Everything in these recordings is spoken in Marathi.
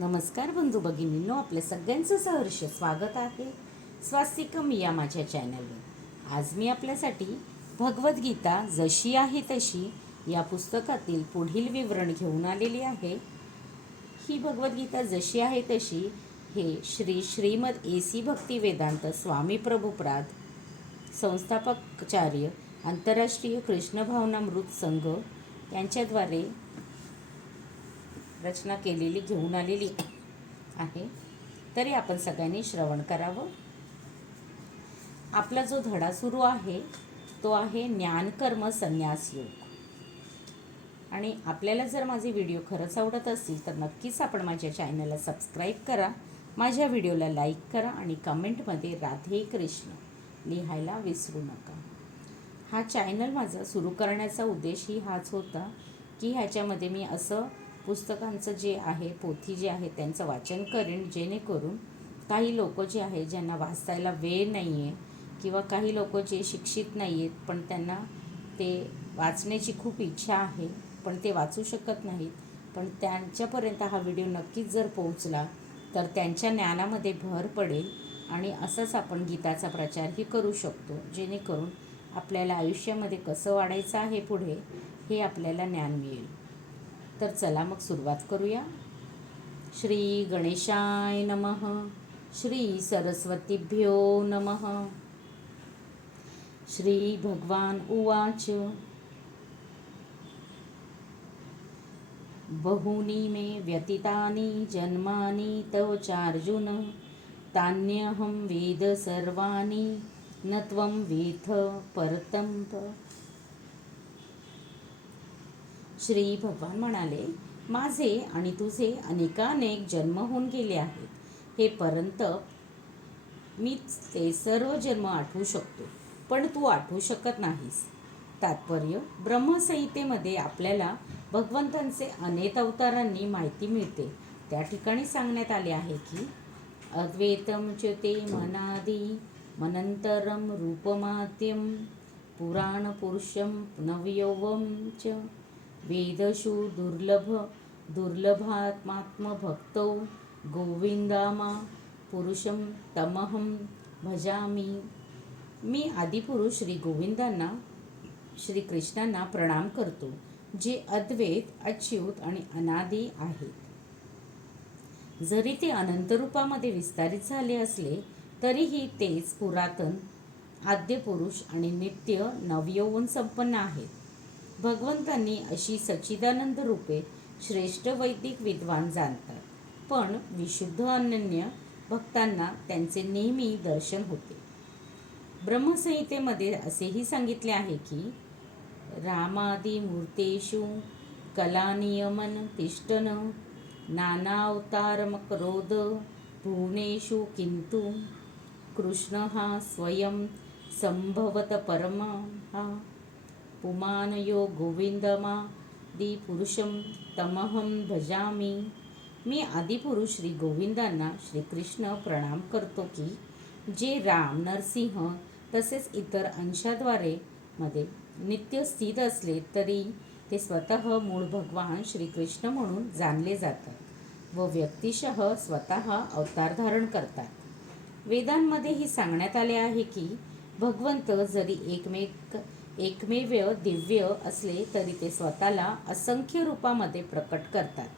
नमस्कार बंधू भगिनींनो, आपल्या सगळ्यांचं सहर्ष स्वागत आहे स्वास्तिकम या माझ्या चॅनलवर. आज मी आपल्यासाठी भगवद्गीता जशी आहे तशी या पुस्तकातील पुढील विवरण घेऊन आलेली आहे. ही भगवद्गीता जशी आहे तशी हे श्रीमद AC भक्ती वेदांत स्वामी प्रभुपाद संस्थापकाचार्य आंतरराष्ट्रीय कृष्ण भावनामृत संघ यांच्याद्वारे रचना केलेली घेऊन आलेली आहे. तरी आपण सगळ्यांनी श्रवण करावं. आपला जो धडा सुरू आहे तो आहे ज्ञानकर्म संन्यास योग. आणि आपल्याला जर माझे व्हिडिओ खरंच आवडत असतील तर नक्कीच आपण माझ्या चॅनलला सबस्क्राईब करा, माझ्या व्हिडिओला लाईक करा आणि कमेंटमध्ये राधे कृष्ण लिहायला विसरू नका. हा चॅनल माझा सुरू करण्याचा उद्देशही हाच होता की ह्याच्यामध्ये मी असं पुस्तकांचं जे आहे, पोथी जे आहे त्यांचं वाचन करेन, जेणेकरून काही लोक जे आहे ज्यांना वाचायला वेळ नाही आहे किंवा काही लोक जे शिक्षित नाही आहेत पण त्यांना ते वाचण्याची खूप इच्छा आहे पण ते वाचू शकत नाहीत, पण त्यांच्यापर्यंत हा व्हिडिओ नक्कीच जर पोहोचला तर त्यांच्या ज्ञानामध्ये भर पडेल आणि असंच आपण गीताचा प्रचारही करू शकतो, जेणेकरून आपल्याला आयुष्यामध्ये कसं वाढायचं आहे पुढे हे आपल्याला ज्ञान मिळेल. तर चला मग सुरुवात करूया. श्री गणेशाय नमः. श्री सरस्वतीभ्यो नमः. श्री भगवान उवाच. बहूनि मे व्यतीतानि जन्मानि तव चार्जुन, तान्यहं वेद सर्वाणि न त्वं वेत्थ परतंप. श्री भगवान म्हणाले, माझे आणि तुझे अनेकानेक जन्म होऊन गेले आहेत हे परंतप मी ते सर्व जन्म आठवू शकतो पण तू आठवू शकत नाहीस. तात्पर्य, ब्रह्मसंहितेमध्ये आपल्याला भगवंतांचे अनेक अवतारांनी माहिती मिळते. त्या ठिकाणी सांगण्यात आले आहे की अद्वैतम च ते मनादी मनंतरम रूपमाद्यम पुराण पुरुषम नवयवम च वेदशु दुर्लभात्मात्मभक्तौ गोविंदामा पुरुषम तमहम भजामी. मी आदिपुरुष श्री गोविंदांना, श्रीकृष्णांना प्रणाम करतो जे अद्वैत, अच्युत आणि अनादी आहेत. जरी ते अनंत रूपामध्ये विस्तारित झाले असले तरीही तेच पुरातन, आद्यपुरुष आणि नित्य नवयौवन संपन्न आहेत. भगवंतांनी अशी सच्चिदानंद रूपे श्रेष्ठ वैदिक विद्वान जाणतात, पण विशुद्ध अनन्य भक्तांना त्यांचे नेहमी दर्शन होते. ब्रह्मसंहितेमध्ये असेही सांगितले आहे की रामादी मूर्तेषु कलानियमन तिष्ठन नानावतारमकरोद भुवनेषु किंतु कृष्ण हा स्वयं संभवत परमः पुमानयो गोविंदमादि पुरुषम तमहम भजामी. मी आदिपुरुष श्री गोविंदांना श्रीकृष्ण प्रणाम करतो की जे राम, नरसिंह तसेच इतर अंशाद्वारे मध्ये नित्य स्थित असले तरी ते स्वतः मूळ भगवान श्रीकृष्ण म्हणून जाणले जातात व व्यक्तिशः स्वतः अवतार धारण करतात. वेदांमध्येही सांगण्यात आले आहे की भगवंत जरी एकमेव दिव्य असले तरी ते स्वतःला असंख्य रूपामध्ये प्रकट करतात.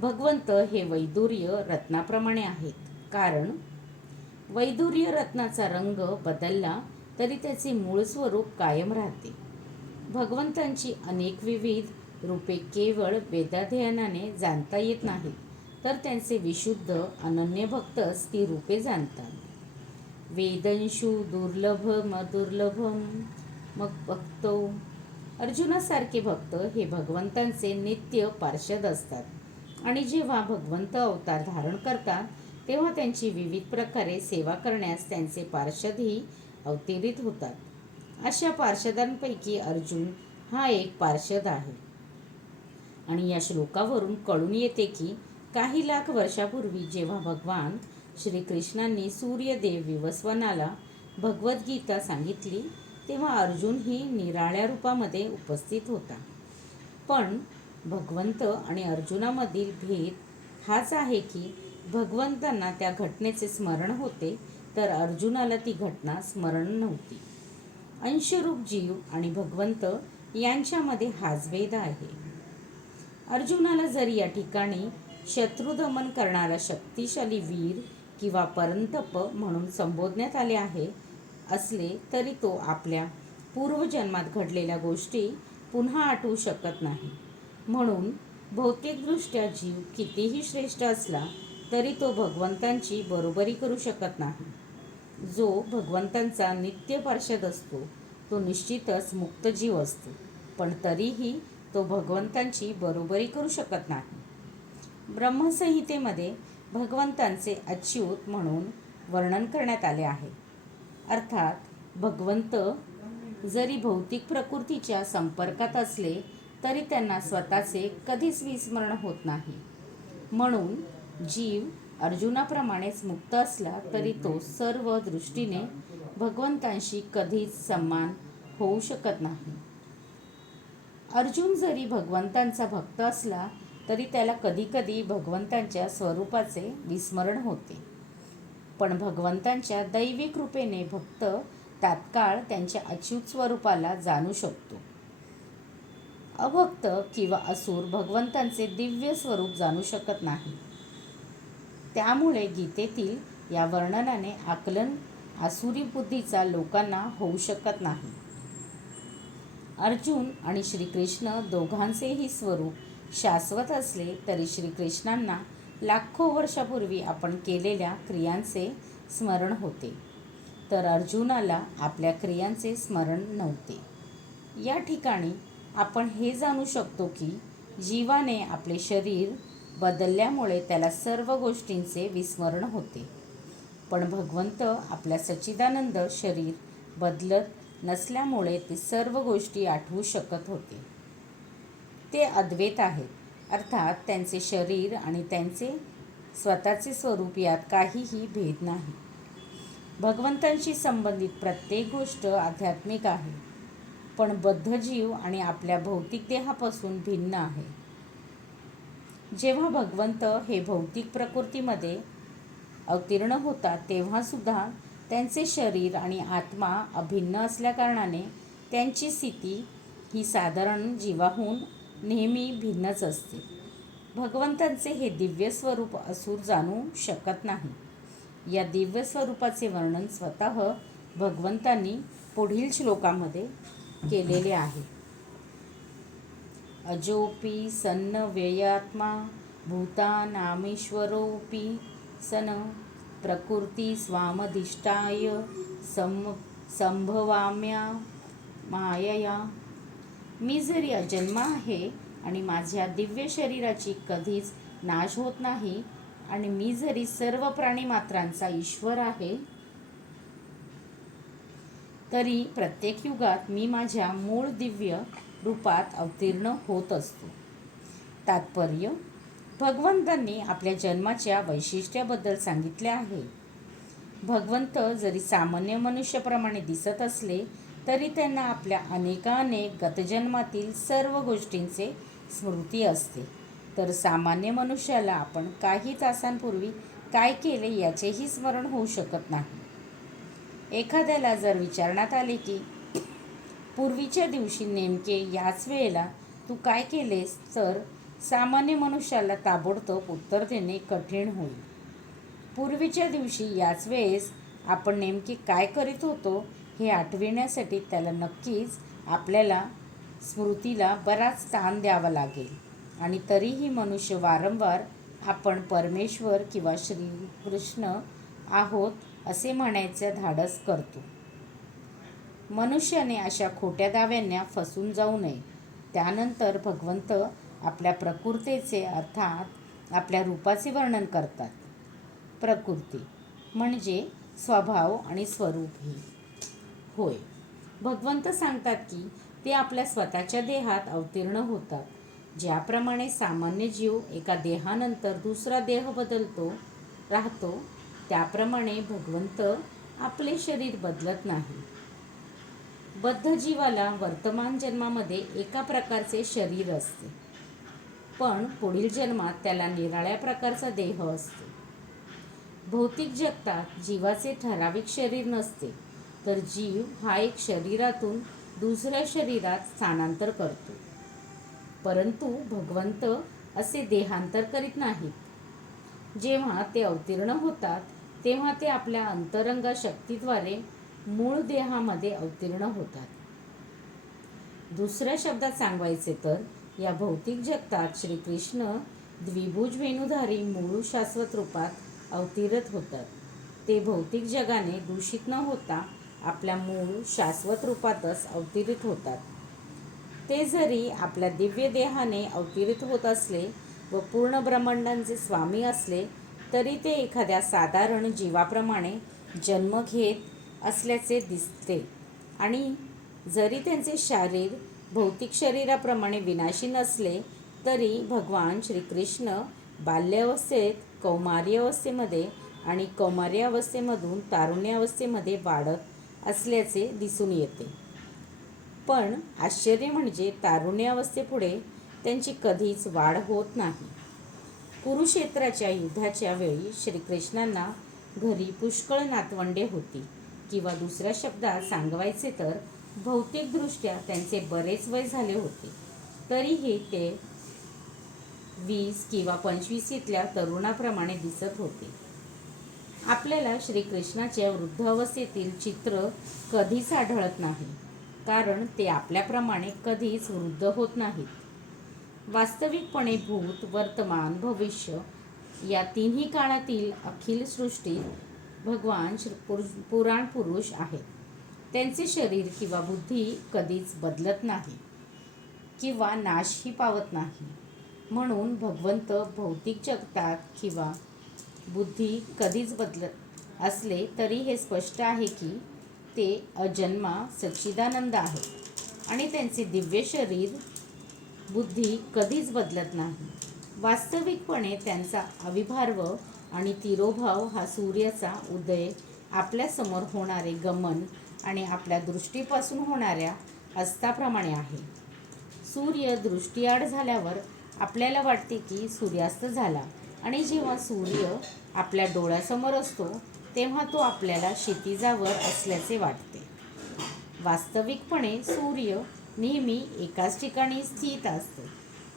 भगवंत हे वैदुर्य रत्नाप्रमाणे आहेत, कारण वैदुर्य रत्नाचा रंग बदलला तरी त्याचे मूळ स्वरूप कायम राहते. भगवंतांची अनेक विविध रूपे केवळ वेदाध्ययनाने जाणता येत नाहीत, तर त्यांचे विशुद्ध अनन्य भक्तच ती रूपे जाणतात. वेदंशु दुर्लभम मग भक्तो. अर्जुनासारखे भक्त हे भगवंतांचे नित्य पार्षद असतात आणि जेव्हा भगवंत अवतार धारण करतात तेव्हा त्यांची विविध प्रकारे सेवा करण्यास त्यांचे पार्षदही अवतरित होतात. अशा पार्षदांपैकी अर्जुन हा एक पार्षद आहे. आणि या श्लोकावरून कळून येते की काही लाख वर्षापूर्वी जेव्हा भगवान श्रीकृष्णांनी सूर्यदेव विवस्वानाला भगवद्गीता सांगितली तेव्हा अर्जुन ही निराळ्या रूपामध्ये उपस्थित होता. पण भगवंत आणि अर्जुनामधील भेद हाच आहे की भगवंतांना त्या घटनेचे स्मरण होते, तर अर्जुनाला ती घटना स्मरण नव्हती. अंशरूप जीव आणि भगवंत यांच्यामध्ये हाच भेद आहे. अर्जुनाला जरी या ठिकाणी शत्रुदमन करणारा शक्तिशाली वीर किंवा परंतप म्हणून संबोधण्यात आले आहे असले तरी तो आपल्या पूर्वजन्मात घडलेल्या गोष्टी पुन्हा आठवू शकत नाही. म्हणून भौतिकदृष्ट्या जीव कितीही श्रेष्ठ असला तरी तो भगवंतांची बरोबरी करू शकत नाही. जो भगवंतांचा नित्य पार्षद असतो तो निश्चितच मुक्त जीव असतो, पण तरीही तो भगवंतांची बरोबरी करू शकत नाही. ब्रह्मसंहितेमध्ये भगवंतांचे अच्युत म्हणून वर्णन करण्यात आले आहे. अर्थात भगवंत जरी भौतिक प्रकृतीच्या संपर्कात असले तरी त्यांना स्वतःचे कधीच विस्मरण होत नाही. म्हणून जीव अर्जुनाप्रमाणेच मुक्त असला तरी तो सर्व दृष्टीने भगवंतांशी कधीच समान होऊ शकत नाही. अर्जुन जरी भगवंतांचा भक्त असला तरी त्याला कधीकधी भगवंतांच्या स्वरूपाचे विस्मरण होते. पण भगवंतांच्या दैवी कृपेने भक्त तात्काळ त्यांच्या अच्युत स्वरूपाला जाणू शकतो. अभक्त किंवा असुर भगवंतांचे दिव्य स्वरूप जाणू शकत नाही. त्यामुळे गीतेतील या वर्णनाने आकलन आसुरी बुद्धीचा लोकांना होऊ शकत नाही. अर्जुन आणि श्रीकृष्ण दोघांचेही स्वरूप शाश्वत असले तरी श्रीकृष्णांना लाखो वर्षापूर्वी आपण केलेल्या क्रियांचे स्मरण होते, तर अर्जुनाला आपल्या क्रियांचे स्मरण नव्हते. या ठिकाणी आपण हे जाणू शकतो की जीवाने आपले शरीर बदलल्यामुळे त्याला सर्व गोष्टींचे विस्मरण होते, पण भगवंत आपल्या सच्चिदानंद शरीर बदलत नसल्यामुळे ते सर्व गोष्टी आठवू शकत होते. ते अद्वैत आहेत, अर्थात त्यांचे शरीर आणि त्यांचे स्वतःचे स्वरूप यात काहीही भेद नाही. भगवंतांशी संबंधित प्रत्येक गोष्ट आध्यात्मिक आहे, पण बद्ध जीव आणि आपल्या भौतिक देहापासून भिन्न आहे. जेव्हा भगवंत हे भौतिक प्रकृतीमध्ये अवतीर्ण होतात तेव्हासुद्धा त्यांचे शरीर आणि आत्मा अभिन्न असल्याकारणाने त्यांची स्थिती ही साधारण जीवाहून नेहमी भिन्नच असते. भगवंतांचे हे दिव्य स्वरूप असुर जाणू शकत नाही. या दिव्य स्वरूपाचे वर्णन स्वतः भगवंतांनी पुढील श्लोकामध्ये केलेले आहे. अजोपि सन्न व्ययात्मा भूतानामीश्वरोऽपि सन प्रकृती स्वामधिष्ठाय संभवाम्या मायया. मी जरी अजन्मा आहे आणि माझ्या दिव्य शरीराची कधीच नाश होत नाही आणि मी जरी सर्व प्राणीमात्रांचा ईश्वर आहे तरी प्रत्येक युगात मी माझ्या मूळ दिव्य रूपात अवतीर्ण होत असतो. तात्पर्य: भगवंतांनी आपल्या जन्माच्या वैशिष्ट्याबद्दल सांगितले आहे. भगवंत जरी सामान्य मनुष्याप्रमाणे दिसत असले तरी त्यांना आपल्या अनेकानेक गतजन्मातील सर्व गोष्टींचे स्मृती असते, तर सामान्य मनुष्याला आपण काही तासांपूर्वी काय केले याचेही स्मरण होऊ शकत नाही. एखाद्याला जर विचारण्यात आले की पूर्वीच्या दिवशी नेमके याच वेळेला तू काय केलेस, तर सामान्य मनुष्याला ताबडतोब उत्तर देणे कठीण होईल. पूर्वीच्या दिवशी याच वेळेस आपण नेमके काय करीत होतो हे आठवण्यासाठी त्याला नक्कीच आपल्याला स्मृतीला बराच ताण द्यावा लागेल, आणि तरीही मनुष्य वारंवार आपण परमेश्वर किंवा श्रीकृष्ण आहोत असे म्हणायचे धाडस करतो. मनुष्याने अशा खोट्या दाव्यांना फसून जाऊ नये. त्यानंतर भगवंत आपल्या प्रकृतीचे अर्थात आपल्या रूपाचे वर्णन करतात. प्रकृती म्हणजे स्वभाव आणि स्वरूपही होय. भगवंत सांगतात की ते आपल्या स्वतःच्या देहात अवतीर्ण होतात. ज्याप्रमाणे सामान्य जीव एका देहानंतर दुसरा देह बदलतो राहतो, त्याप्रमाणे भगवंत आपले शरीर बदलत नाही. बद्ध जीवाला वर्तमान जन्मामध्ये एका प्रकारचे शरीर असते. पण पुढील जन्मात त्याला निराळ्या प्रकारचा देह असतो. भौतिक जगतात जीवाचे ठराविक शरीर नसते, तर जीव हा एक शरीरातून दुसऱ्या शरीरात स्थानांतर करतो. परंतु भगवंत असे देहांतर करीत नाहीत. जेव्हा ते अवतीर्ण होतात तेव्हा ते आपल्या अंतरंग शक्तीद्वारे मूळ देहामध्ये अवतीर्ण होतात. दुसऱ्या शब्दात सांगायचे तर या भौतिक जगतात श्रीकृष्ण द्विभुज वेणुधारी मूळ शाश्वत रूपात अवतीर्त होतात. ते भौतिक जगाने दूषित न होता आपल्या मूळ शाश्वत रूपातच अवतीर्त होतात. ते जरी आपल्या दिव्य देहाने अवतीर्त होत असले व पूर्ण ब्रह्मांडांचे स्वामी असले तरी ते एखाद्या साधारण जीवाप्रमाणे जन्म घेत असल्याचे दिसते. आणि जरी त्यांचे शरीर भौतिक शरीराप्रमाणे विनाशी नसले तरी भगवान श्रीकृष्ण बाल्यावस्थेत कौमार्य अवस्थेमध्ये आणि कौमार्य अवस्थेमधून तारुण्य अवस्थेमध्ये वाढत असल्याचे दिसून येते. पण आश्चर्य म्हणजे तारुण्य अवस्थेपुढे त्यांची कधीच वाढ होत नाही. कुरुक्षेत्राच्या युद्धाच्या वेळी श्रीकृष्णांना घरी पुष्कळ नातवंडे होती, किंवा दुसऱ्या शब्दात सांगायचे तर भौतिकदृष्ट्या त्यांचे बरेच वय झाले होते. तरीही ते 20 किंवा 25 तरुणाप्रमाणे दिसत होते. आपल्याला श्रीकृष्णाच्या वृद्धावस्थेतील चित्र कधीच आढळत नाही, कारण ते आपल्याप्रमाणे कधीच वृद्ध होत नाहीत. वास्तविकपणे भूत, वर्तमान, भविष्य या तिन्ही काळातील अखिल सृष्टीत भगवान पुराण पुरुष आहेत. त्यांचे शरीर किंवा बुद्धी कधीच बदलत नाही किंवा नाशही पावत नाही. म्हणून भगवंत भौतिक जगतात किंवा बुद्धी कधीच बदलत असले तरी हे स्पष्ट आहे की ते अजन्मा सच्चिदानंद आहेत आणि त्यांचे दिव्य शरीर बुद्धी कधीच बदलत नाही. वास्तविकपणे त्यांचा अविर्भाव आणि तिरोभाव हा सूर्याचा उदय, आपल्यासमोर होणारे गमन आणि आपल्या दृष्टीपासून होणाऱ्या अस्ताप्रमाणे आहे. सूर्य दृष्टीआड झाल्यावर आपल्याला वाटते की सूर्यास्त झाला, आणि जेव्हा सूर्य आपल्या डोळ्यासमोर असतो तेव्हा तो आपल्याला क्षितिजावर असल्याचे वाटते. वास्तविकपणे सूर्य नेहमी एकाच ठिकाणी स्थित असतो,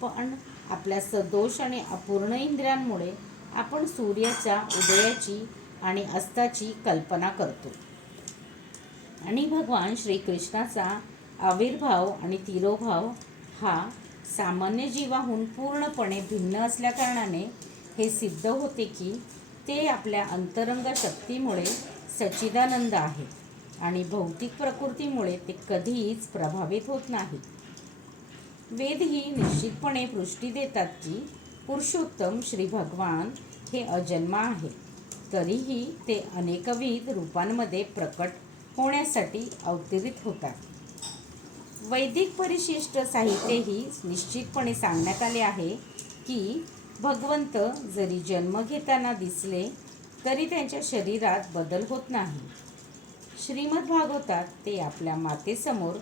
पण आपल्या सदोष आणि अपूर्ण इंद्रियांमुळे आपण सूर्याच्या उदयाची आणि अस्ताची कल्पना करतो. आणि भगवान श्रीकृष्णाचा आविर्भाव आणि तिरोभाव हा सामान्य जीवाहून पूर्णपणे भिन्न असल्याकारणाने हे सिद्ध होते की ते आपल्या अंतरंग शक्तीमुळे सच्चिदानंद आहे आणि भौतिक प्रकृतीमुळे ते कधीच प्रभावित होत नाही. वेदही निश्चितपणे पुष्टी देतात की पुरुषोत्तम श्री भगवान हे अजन्मा आहे, तरीही ते अनेकविध रूपांमध्ये प्रकट होण्यासाठी अवतरित होतात. वैदिक परिशिष्ट साहित्यही निश्चितपणे सांगण्यात आले आहे की भगवंत जरी जन्म घेताना दिसले तरी त्यांच्या शरीरात बदल होत नाही. श्रीमद भागवतात ते आपल्या मातेसमोर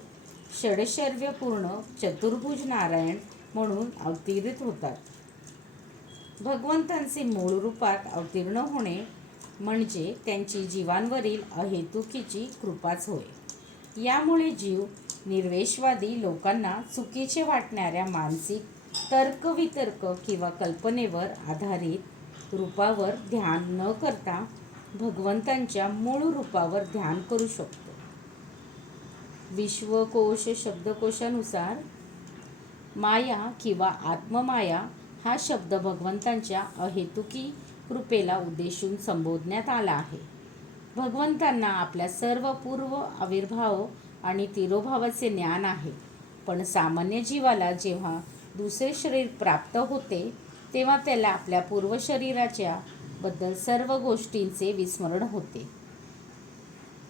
षडशर्व्यपूर्ण चतुर्भुज नारायण म्हणून अवतीर्त होतात. भगवंतांचे मूळ रूपात अवतीर्ण होणे म्हणजे त्यांची जीवांवरील अहेतुकीची कृपाच होय. यामुळे जीव निर्वेशवादी लोकांना चुकीचे वाटणाऱ्या मानसिक तर्कवितर्क किंवा कल्पनेवर आधारित रूपावर ध्यान न करता भगवंतांच्या मूळ रूपावर ध्यान करू शकतो. विश्वकोश शब्दकोशानुसार माया किंवा आत्ममाया हा शब्द भगवंतांच्या अहेतुकी कृपेला उद्देशून संबोधण्यात आला आहे. भगवंतांना आपल्या सर्व पूर्व आविर्भाव आणि तिरोभावाचे ज्ञान आहे, पण सामान्य जीवाला जेव्हा दुसरे शरीर प्राप्त होते तेव्हा त्याला आपल्या पूर्व शरीराच्या बद्दल सर्व गोष्टींचे विस्मरण होते.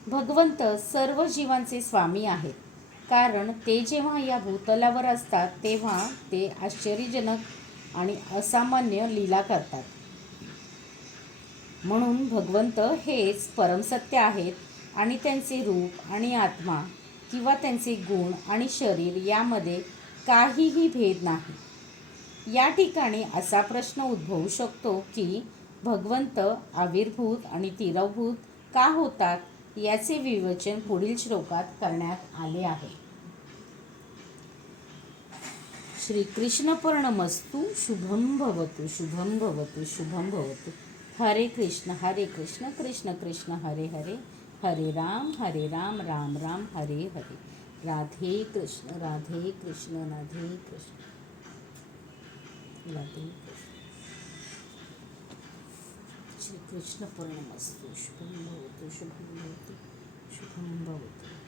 भगवंत सर्व जीवांचे स्वामी आहेत, कारण ते जेव्हा या भूतलावर असतात तेव्हा ते आश्चर्यजनक आणि असामान्य लीला करतात. म्हणून भगवंत हेच परमसत्य आहेत आणि त्यांचे रूप आणि आत्मा किंवा त्यांचे गुण आणि शरीर यामध्ये काहीही भेद नाही. या ठिकाणी असा प्रश्न उद्भवू शकतो की भगवंत आविर्भूत आणि तिरोभूत का होतात याचे विवेचन पुढील श्लोकात करण्यात आले आहे. श्रीकृष्णपर्णमस्तु. शुभं भवतु, शुभं भवतु, शुभं भवतु. हरे कृष्ण कृष्ण कृष्ण हरे हरे, हरे राम राम राम हरे हरे. राधे कृष्ण राधे कृष्ण राधे कृष्ण राधे कृष्ण. श्रीकृष्णपर्णमस्तु. शुभं भवतु, शुभं भवतु, शुभं भवतु.